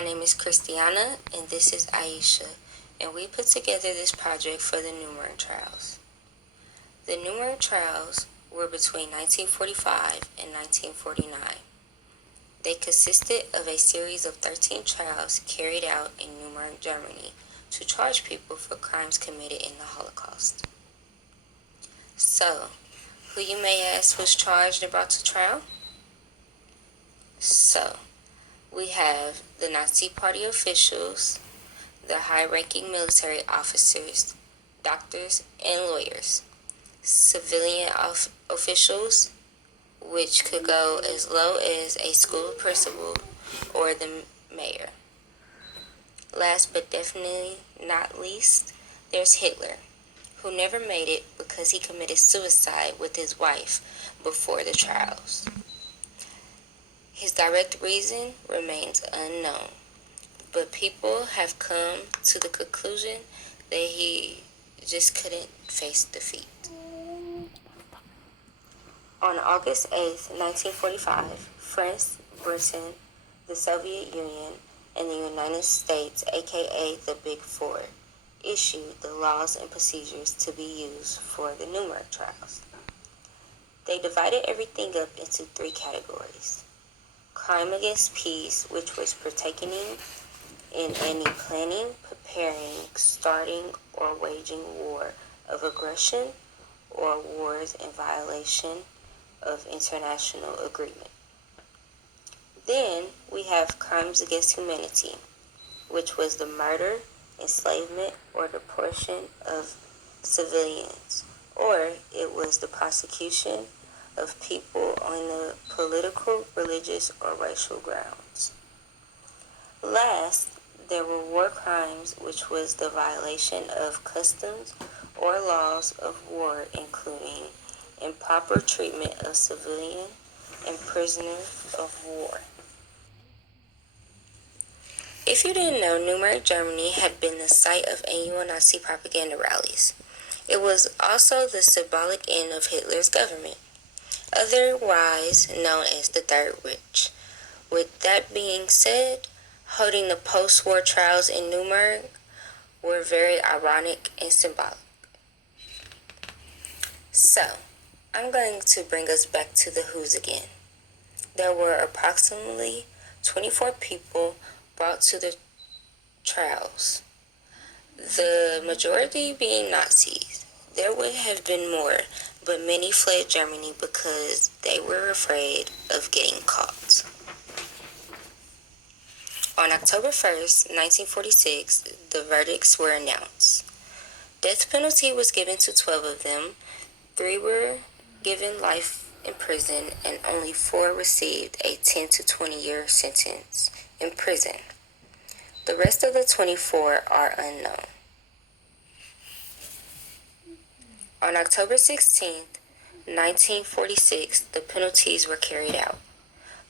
My name is Christiana, and this is Aisha, and we put together this project for the Nuremberg trials. The Nuremberg trials were between 1945 and 1949. They consisted of a series of 13 trials carried out in Nuremberg, Germany, to charge people for crimes committed in the Holocaust. So, who you may ask was charged and brought to trial? So, we have the Nazi Party officials, the high-ranking military officers, doctors, and lawyers, civilian officials, which could go as low as a school principal or the mayor. Last but definitely not least, there's Hitler, who never made it because he committed suicide with his wife before the trials. His direct reason remains unknown, but people have come to the conclusion that he just couldn't face defeat. On August 8, 1945, France, Britain, the Soviet Union, and the United States, aka the Big Four, issued the laws and procedures to be used for the Nuremberg trials. They divided everything up into 3 categories. Crime against peace, which was partaking in any planning, preparing, starting, or waging war of aggression or wars in violation of international agreement. Then we have crimes against humanity, which was the murder, enslavement, or deportation of civilians, or it was the prosecution of people on the political, religious, or racial grounds. Last, there were war crimes, which was the violation of customs or laws of war, including improper treatment of civilian and prisoners of war. If you didn't know, Nuremberg, Germany had been the site of annual Nazi propaganda rallies. It was also the symbolic end of Hitler's government, otherwise known as the Third Reich. With that being said, holding the post-war trials in Nuremberg were very ironic and symbolic. So, I'm going to bring us back to the who's again. There were approximately 24 people brought to the trials, the majority being Nazis. There would have been more, but many fled Germany because they were afraid of getting caught. On October 1st, 1946, the verdicts were announced. Death penalty was given to 12 of them. 3 were given life in prison, and only 4 received a 10 to 20-year sentence in prison. The rest of the 24 are unknown. On October 16, 1946, the penalties were carried out.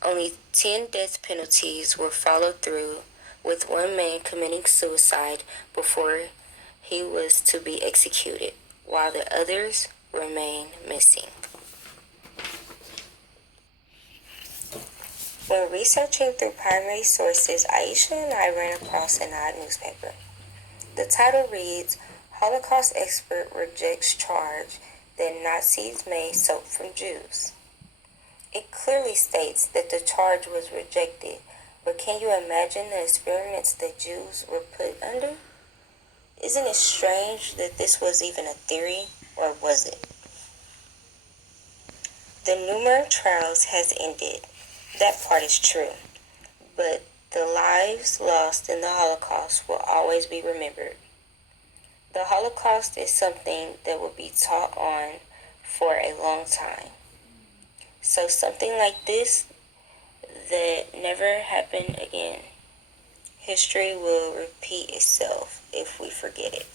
Only 10 death penalties were followed through, with 1 man committing suicide before he was to be executed, while the others remain missing. When researching through primary sources, Aisha and I ran across an odd newspaper. The title reads, "Holocaust Expert Rejects Charge that Nazis Made Soap from Jews." It clearly states that the charge was rejected, but can you imagine the experiments that Jews were put under? Isn't it strange that this was even a theory, or was it? The Nuremberg trials has ended. That part is true. But the lives lost in the Holocaust will always be remembered. The Holocaust is something that will be taught on for a long time. So something like this that never happened again. History will repeat itself if we forget it.